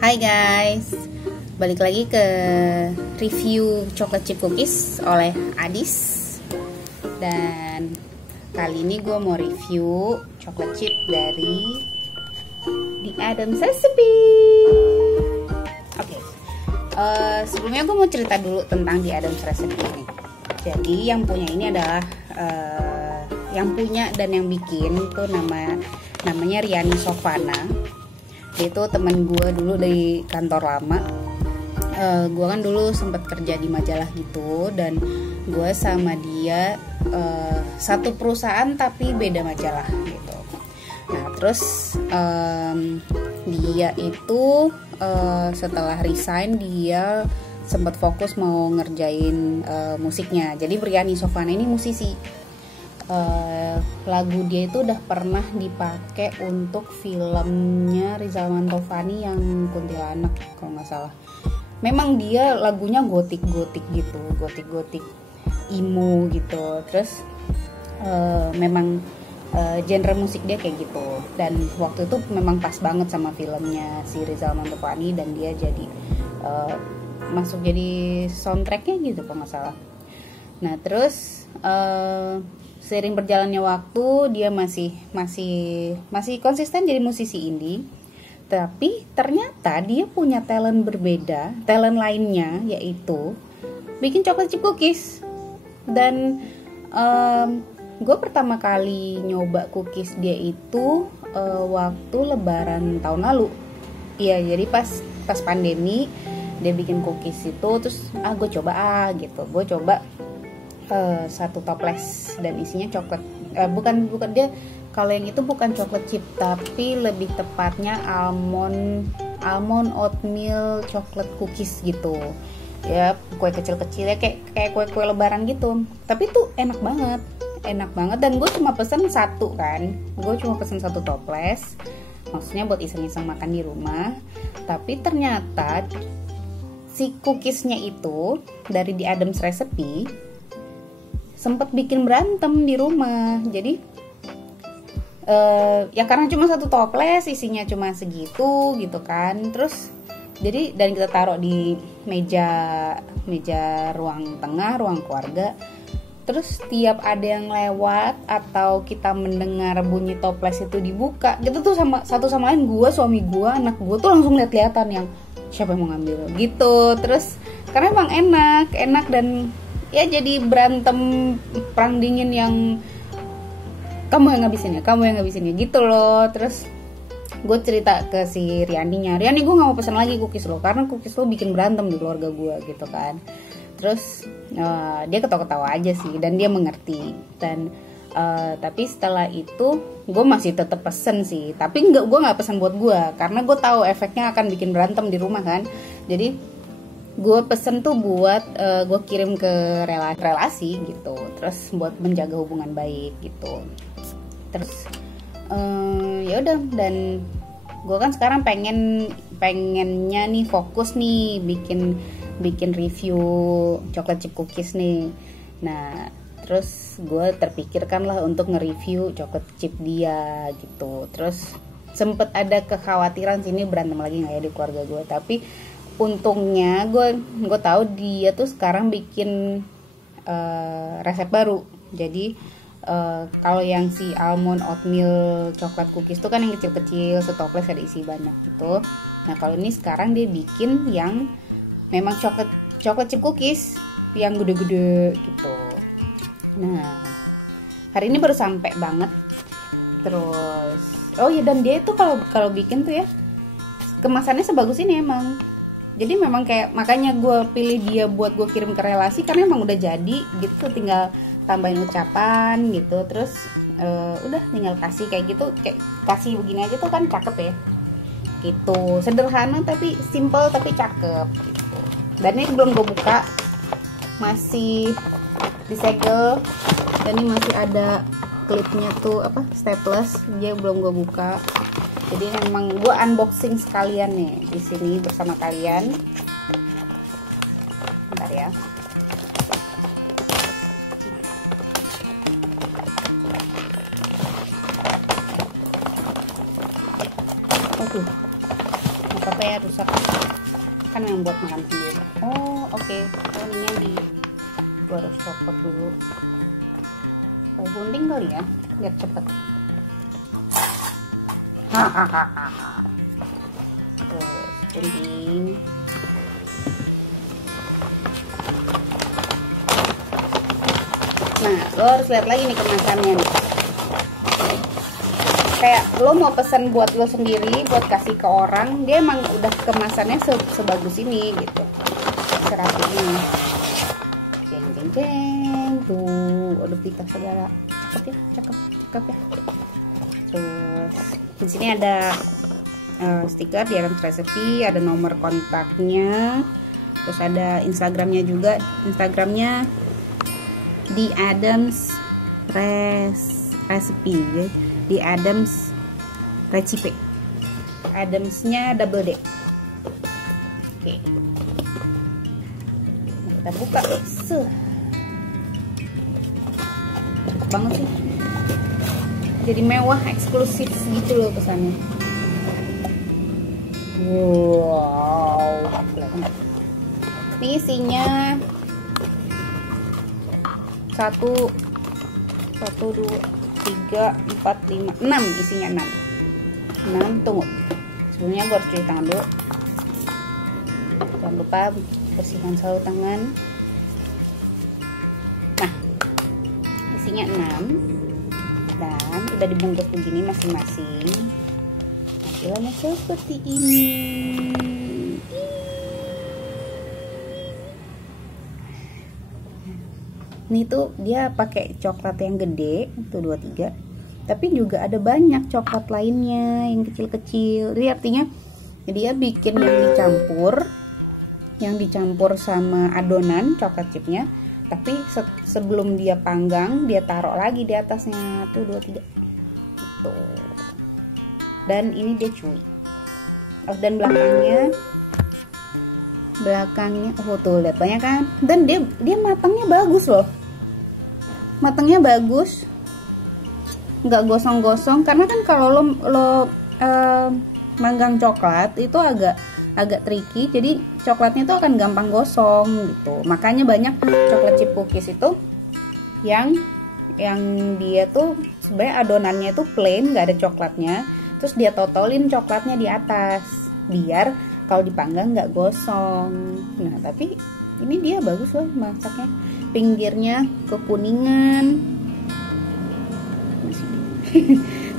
Hai guys, balik lagi ke review chocolate chip cookies oleh Adis. Dan kali ini gue mau review chocolate chip dari The Addams Recipe. Oke, sebelumnya gue mau cerita dulu tentang The Addams Recipe ini. Jadi yang punya ini adalah yang punya dan yang bikin tuh namanya Riani Sofana. Itu teman gue dulu dari kantor lama. Gue kan dulu sempat kerja di majalah gitu, dan gue sama dia satu perusahaan tapi beda majalah gitu. Nah terus dia itu setelah resign dia sempat fokus mau ngerjain musiknya. Jadi Riani Sofana ini musisi. Lagu dia itu udah pernah dipakai untuk filmnya Rizal Mantovani yang Kuntilanak kalau nggak salah. Memang dia lagunya gotik gitu, gotik emo gitu. Terus memang genre musik dia kayak gitu. Dan waktu itu memang pas banget sama filmnya si Rizal Mantovani, dan dia jadi masuk jadi soundtracknya gitu kalau nggak salah. Nah terus seiring berjalannya waktu dia masih konsisten jadi musisi indie, tapi ternyata dia punya talent berbeda, talent lainnya, yaitu bikin chocolate chip cookies. Dan gue pertama kali nyoba cookies dia itu waktu lebaran tahun lalu. Iya, jadi pas pandemi dia bikin cookies itu, terus gue coba gitu, gue coba satu toples dan isinya coklat, bukan dia, kalau yang itu bukan coklat chip tapi lebih tepatnya almond oatmeal coklat cookies gitu ya, kue kecil-kecil ya, kayak kue lebaran gitu, tapi itu enak banget. Dan gue cuma pesen satu toples, maksudnya buat iseng-iseng makan di rumah. Tapi ternyata si cookiesnya itu dari The Addams Recipe sempet bikin berantem di rumah. Jadi ya karena cuma satu toples isinya cuma segitu gitu kan. Terus jadi, dan kita taruh di meja ruang tengah, ruang keluarga. Terus tiap ada yang lewat atau kita mendengar bunyi toples itu dibuka, gitu tuh satu sama lain, gue, suami gue, anak gue tuh langsung lihat-lihatan yang siapa yang mau ngambil gitu. Terus karena emang enak dan ya jadi berantem perang dingin yang kamu yang ngabisinnya gitu loh. Terus gue cerita ke si Riani, gue gak mau pesan lagi cookies lo karena cookies lo bikin berantem di keluarga gue gitu kan. Terus dia ketawa-ketawa aja sih, dan dia mengerti. Dan tapi setelah itu gue masih tetap pesen sih, tapi gue nggak pesan buat gue karena gue tahu efeknya akan bikin berantem di rumah kan. Jadi gue pesen tuh buat gue kirim ke relasi gitu, terus buat menjaga hubungan baik gitu. Terus ya udah, dan gue kan sekarang pengennya nih fokus nih bikin review chocolate chip cookies nih. Nah terus gue terpikirkan lah untuk nge-review chocolate chip dia gitu. Terus sempet ada kekhawatiran sini berantem lagi nggak ya di keluarga gue, tapi untungnya gue tahu dia tuh sekarang bikin resep baru. Jadi kalau yang si almond oatmeal coklat cookies tuh kan yang kecil-kecil, setoples ada isi banyak gitu. Nah kalau ini sekarang dia bikin yang memang coklat chip cookies yang gede-gede gitu. Nah hari ini baru sampai banget. Terus oh ya, dan dia itu kalau bikin tuh ya kemasannya sebagus ini emang. Jadi memang kayak, makanya gue pilih dia buat gue kirim ke relasi karena emang udah jadi gitu, tinggal tambahin ucapan gitu. Terus udah tinggal kasih kayak gitu, kayak kasih begini aja tuh kan cakep ya gitu, sederhana tapi simple tapi cakep gitu. Dan ini belum gue buka, masih disegel, dan ini masih ada klipnya tuh, staples, dia belum gue buka. Jadi memang gue unboxing sekalian nih di sini bersama kalian. Bentar ya. Aduh. nggak apa-apa ya rusak, kan yang buat makan sendiri. Oh oke. Oh ini gua harus copot dulu. Gunting kali ya biar cepet. Hahaha. Terus gunting. Nah, lo harus lihat lagi nih kemasannya nih. Kayak lo mau pesen buat lo sendiri, buat kasih ke orang, dia emang udah kemasannya sebagus ini gitu, serapi ini. Jeng jeng jeng, tuh, udah pita segala, cakep ya, cakep ya. Terus di sini ada stiker di Adams Recipe, ada nomor kontaknya, terus ada Instagramnya juga, Instagramnya di Adams Recipe ya. Di Adams Recipe, Adamsnya double D. Oke, kita buka. Banget sih, jadi mewah, eksklusif gitu loh kesannya. Wow, ini isinya 1, 2, 3, 4, 5, 6, isinya 6. Tunggu, sebelumnya gue harus cuci tangan dulu. Jangan lupa bersihkan selalu tangan. Nah, isinya 6 dan udah dibungkus begini masing-masing. Tampilannya seperti ini. Ini tuh dia pakai coklat yang gede, tuh 23. Tapi juga ada banyak coklat lainnya yang kecil-kecil. Jadi artinya dia bikin yang dicampur sama adonan coklat chipnya. Tapi sebelum dia panggang, dia taruh lagi di atasnya, tuh 23. Gitu. Dan ini dia chewy. Oh, dan belakangnya oh tuh lihat banyak kan. Dan dia matangnya bagus loh. Matangnya bagus, nggak gosong-gosong, karena kan kalau lo manggang coklat itu agak tricky, jadi coklatnya itu akan gampang gosong gitu. Makanya banyak coklat chip cookies itu yang dia tuh sebenarnya adonannya itu plain, nggak ada coklatnya, terus dia totolin coklatnya di atas biar kalau dipanggang nggak gosong. Nah tapi ini dia bagus loh masaknya. Pinggirnya kekuningan,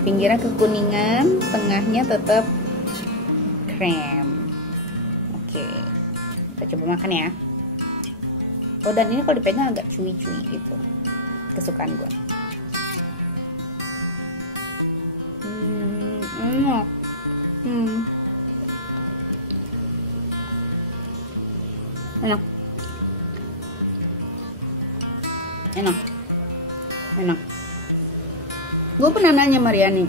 pinggirnya kekuningan, tengahnya tetap krem. Oke, kita coba makan ya. Oh dan ini kalau dipegang agak cuy-cuy gitu, kesukaan gue. Enak. Gue pernah nanya Mariani,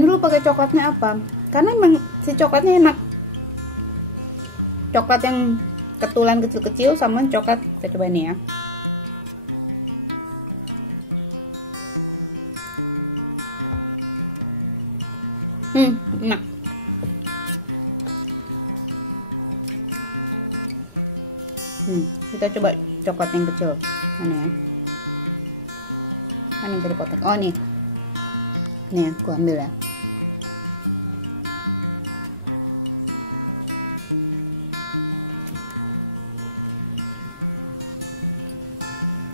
lu pakai coklatnya apa? Karena emang si coklatnya enak. Coklat yang ketulan kecil-kecil sama coklat, kita coba ini ya. Enak. Kita coba coklat yang kecil. Mana ya? Mana yang bisa dipotong? Oh nih. Nih, aku ambil ya.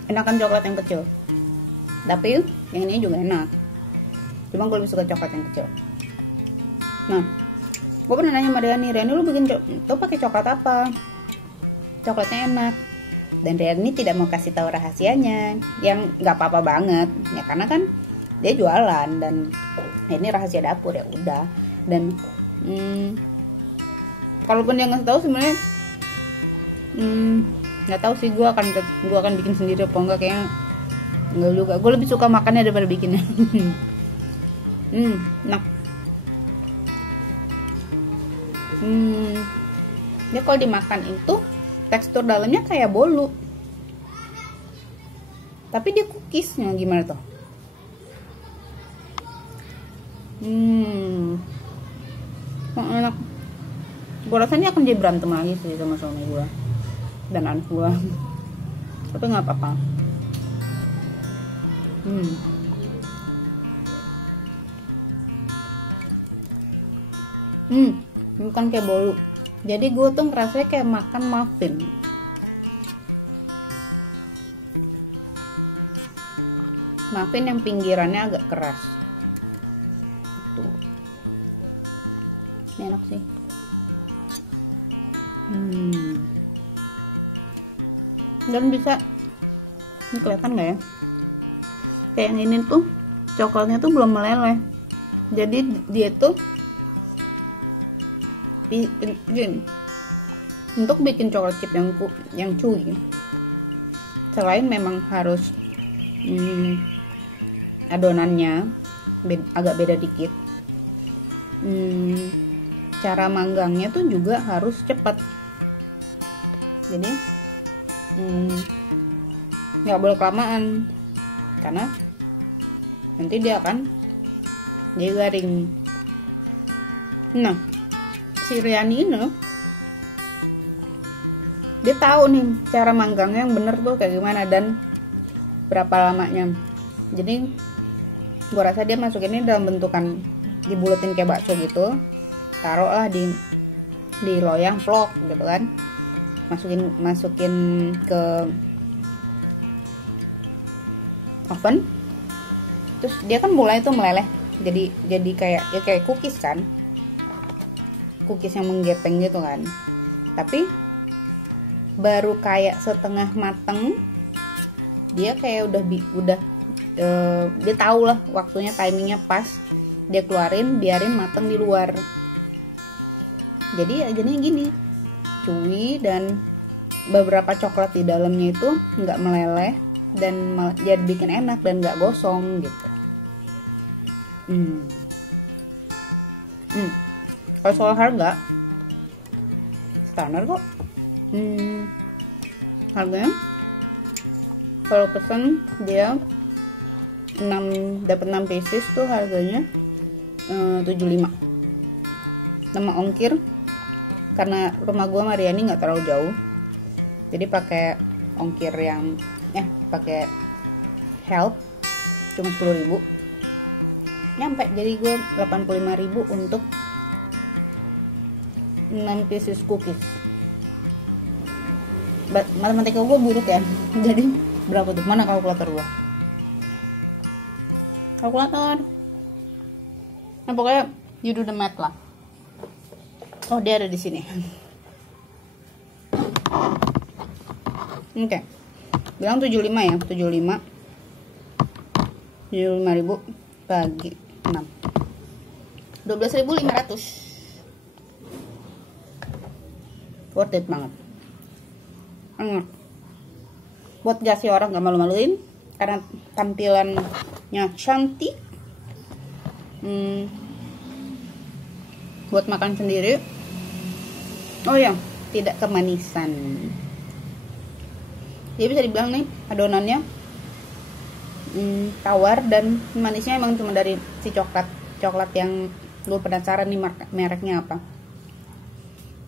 Enakan coklat yang kecil. Tapi yang ini juga enak. Cuma gue lebih suka coklat yang kecil. Nah, gue pernah nanya sama Riani, lu bikin tuh pakai coklat apa? Coklatnya enak. Dan Riani tidak mau kasih tahu rahasianya, yang nggak apa-apa banget ya, karena kan dia jualan dan ini rahasia dapur ya udah. Dan kalaupun dia nggak tahu sebenarnya nggak tahu sih, gue akan bikin sendiri apa enggak, kayaknya enggak juga. Gue lebih suka makannya daripada bikinnya. Enak. Dia kalau dimakan itu tekstur dalamnya kayak bolu, tapi dia cookiesnya gimana tuh? enak. Gue rasa ini akan jadi berantem lagi sih sama suami gue dan anak gue, tapi nggak apa-apa. Bukan kayak bolu. Jadi gue tuh ngerasanya kayak makan muffin. Muffin yang pinggirannya agak keras. Tuh. Ini enak sih. Dan bisa, ini kelihatan nggak ya? Kayak yang ini tuh coklatnya tuh belum meleleh. Jadi dia tuh gini, untuk bikin coklat chip yang chewy, selain memang harus adonannya agak beda dikit, cara manggangnya tuh juga harus cepat. Jadi nggak boleh kelamaan, karena nanti dia akan jadi garing. Nah, si Riani ini dia tahu nih cara manggangnya yang bener tuh kayak gimana dan berapa lamanya. Jadi gua rasa dia masukin ini dalam bentukan dibulatin kayak bakso gitu, taruhlah di loyang vlog gitu kan, masukin ke oven, terus dia kan mulai tuh meleleh, jadi kayak cookies kan, cookies yang menggepeng gitu kan. Tapi baru kayak setengah mateng, dia kayak udah dia tahu lah waktunya, timingnya pas, dia keluarin, biarin mateng di luar. Jadi jadinya gini, chewy, dan beberapa coklat di dalamnya itu nggak meleleh dan jadi bikin enak dan nggak gosong gitu. Kalau soal harga, standar kok. Harganya kalau pesen dia dapat 6 pieces tuh harganya 75. Nama ongkir, karena rumah gua Mariani nggak terlalu jauh, jadi pakai ongkir yang pakai help cuma 10.000 nyampe. Jadi gue 85.000 untuk 6 pieces cookies. Matematika gue buruk ya. Jadi berapa tuh? Mana kalkulator gue? Kalkulator. Nah pokoknya you do the math lah. Oh dia ada di sini. Oke. Bilang 75 ya, 75.000 bagi 6, 12.500. Worth it banget. Enak. Buat kasih orang gak malu-maluin, karena tampilannya cantik. Buat makan sendiri. Oh ya, tidak kemanisan. Jadi bisa dibilang nih adonannya tawar, dan manisnya emang cuma dari si coklat yang gue penasaran nih mereknya apa.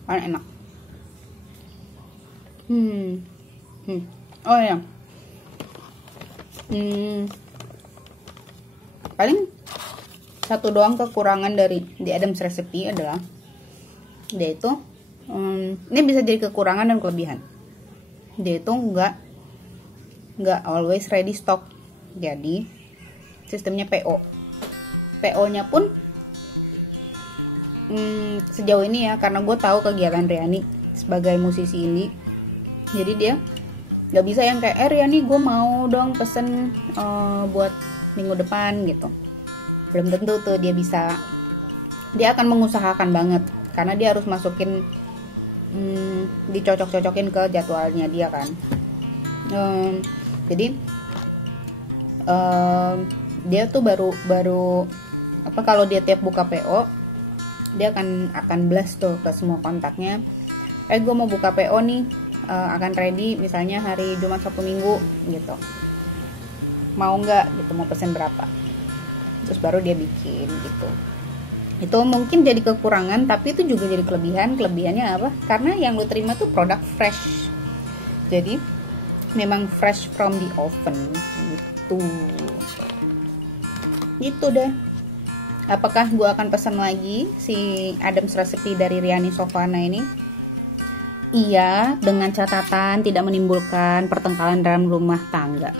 Kan enak. Oh ya, paling satu doang kekurangan dari The Addams Recipe adalah dia itu ini bisa jadi kekurangan dan kelebihan. Dia itu nggak always ready stock. Jadi sistemnya PO nya pun sejauh ini ya, karena gue tahu kegiatan Riani sebagai musisi indie, jadi dia nggak bisa yang kayak Riani gue mau dong pesen buat minggu depan gitu. Belum tentu tuh dia bisa. Dia akan mengusahakan banget, karena dia harus masukin dicocok-cocokin ke jadwalnya dia kan. Jadi dia tuh baru apa, kalau dia tiap buka PO dia akan blast tuh ke semua kontaknya, gue mau buka PO nih, akan ready misalnya hari Jumat, Sabtu, Minggu gitu, mau nggak gitu, mau pesen berapa, terus baru dia bikin gitu. Itu mungkin jadi kekurangan, tapi itu juga jadi kelebihan. Kelebihannya apa? Karena yang lu terima tuh produk fresh, jadi memang fresh from the oven gitu deh. Apakah gue akan pesan lagi si Adam's Recipe dari Riani Sofana ini? Iya, dengan catatan tidak menimbulkan pertengkaran dalam rumah tangga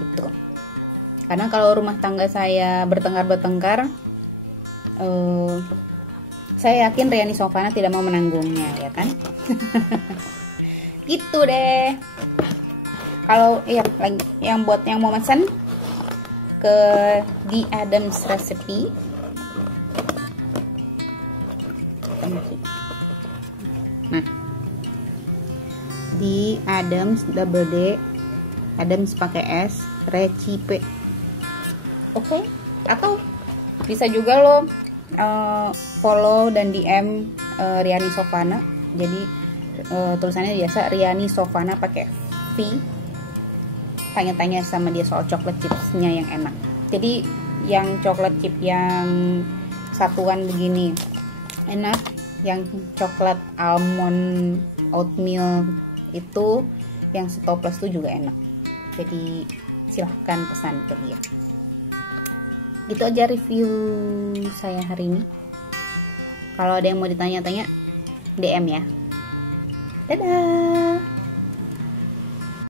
gitu. Karena kalau rumah tangga saya bertengkar saya yakin Riani Sofana tidak mau menanggungnya, ya kan? Gitu deh. Kalau yang buat yang mau pesan ke The Adam's Recipe, nah, di Adam's double D, Adam's pakai S, Recipe. Oke? Atau bisa juga lo follow dan DM Riani Sofana. Jadi tulisannya biasa Riani Sofana pakai V. Tanya-tanya sama dia soal coklat chipsnya yang enak. Jadi yang coklat chip yang satuan begini enak, yang coklat almond oatmeal itu yang setoples itu juga enak. Jadi silahkan pesan ke dia. Gitu aja review saya hari ini. Kalau ada yang mau ditanya-tanya, DM ya. Dadah.